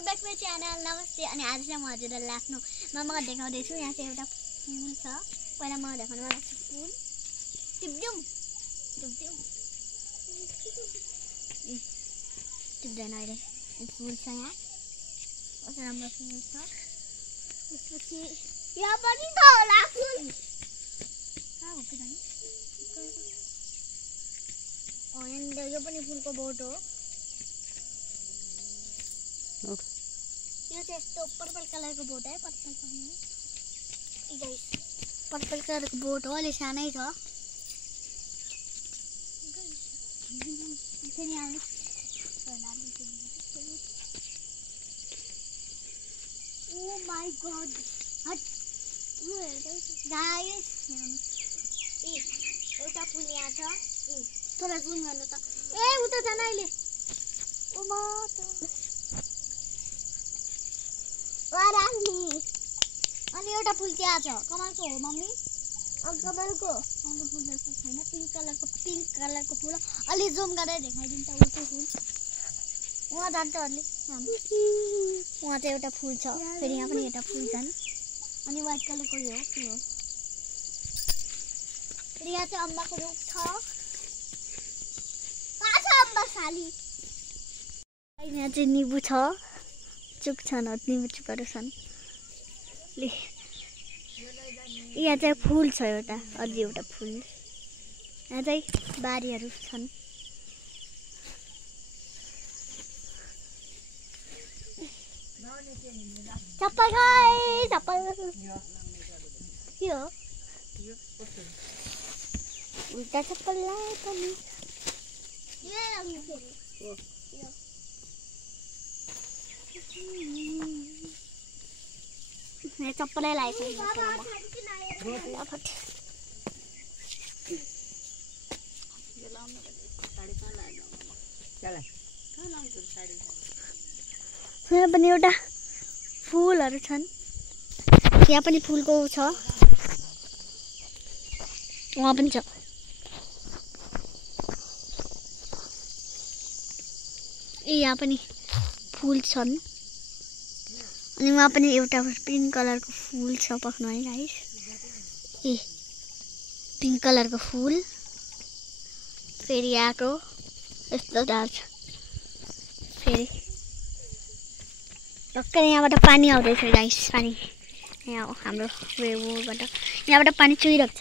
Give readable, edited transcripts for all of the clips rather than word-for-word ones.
To back my channel. नमस्ते। अनि आज चाहिँ म हजुरहरुलाई आफ्नो मामाको देखाउँदै छु। यहाँ चाहिँ एउटा फूल छ। पहिला म देखाउन लाग्छु फूल। टिप्दिउँ टिप्दिउँ टिप्दैन अहिले। फूल छ यहाँ। कस्तो राम्रो फूल छ। त्यसपछि यहाँ पनि त होला फूल। कहाँ हो किन? यहाँ यो पनि फूलको बोट हो। यो चाहिँ यस्तो पर्पल कलरको बोट है। पर्पल कलरको बोट हो। अलि सानै छ। Oh my god. गाइस एउटा फूल यहाँ छ। थोडा जुम गर्नु त। ए उता जान अहिले। ओ म अनि एउटा फूल त्यहाँ छ। कमलको हो मम्मी? कमलको फूल जस्तो छैन। पिङ्क कलरको फूल। अलि जुम गरेर देखाइदिन्छ उ त्यो फूल। वहाँ जान्छ अलि। वहाँ चाहिँ एउटा फूल छ। फेरि यहाँ पनि एउटा फूल छन्। अनि व्हाइट कलरको यो हो। फेरि यहाँ चाहिँ अम्बाको रुख छ। कहाँ छ अम्बा साली? यहाँ चाहिँ निबु छ। चुक छन्। निबु चुकहरू छन्। यहाँ चाहिँ फूल छ एउटा। अझै एउटा फूल। यहाँ चाहिँ बारीहरू छन्। चप्पल खाए चप्पल के हो? उल्टा चप्पल लाए पनि मैं चप्पल लाए थे। यहाँ पनि एउटा फूलहरु छन्। यहाँ पनि फूलको छ। वहाँ पनि छ। यहाँ पनि फूल छन्। अनि वहाँ पनि एउटा पिङ्क कलरको फूल छ। पक्नु है गाइस। पिङ्क कलरको फूल। फेरि यहाँको यस्तो डार्छ। फेरि टक्कै यहाँबाट पानी आउँदैछ गाइस। पानी यहाँ हाम्रो वेबाट यहाँबाट पानी चुइरहेको छ।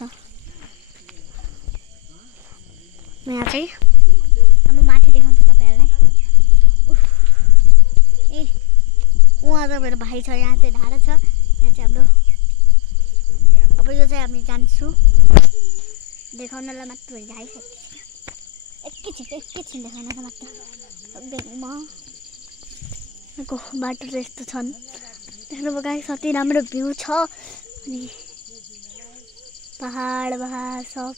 यहाँ चाहिँ हाम्रो माथि देखाउँछु तपाईहरुलाई। उहाँ चाहिँ मेरो भाइ छ। यहाँ चाहिँ धारा छ। यहाँ चाहिँ हाम्रो अब यो चाहिँ हामी जान्छु देखाउनलाई मात्र गाइस। एकैछिन देखाउनलाई मात्र। को बाटो चाहिँ यस्तो छन्। देख्नुभयो गाइस कति राम्रो भ्यू छ। अनि पहाड सब।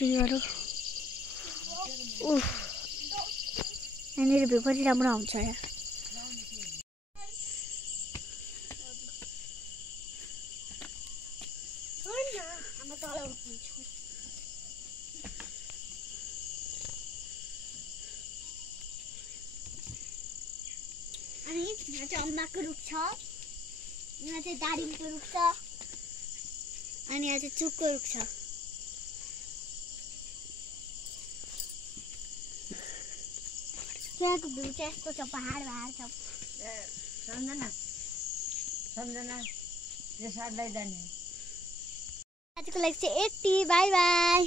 भ्यूहरू यहाँनिर भ्यू पनि राम्रो आउँछ यहाँ। अनि यहाँ चाहिँ अम्बाको रुख छ। यहाँ चाहिँ दारिमको रुख छ। अनि यहाँ चाहिँ चुकको रुख छ। त्यहाँको भ्यू चाहिँ यस्तो छ। पहाड छ। सम्झना यो साथलाई जाने। आजको लागि चाहिँ यति। By by.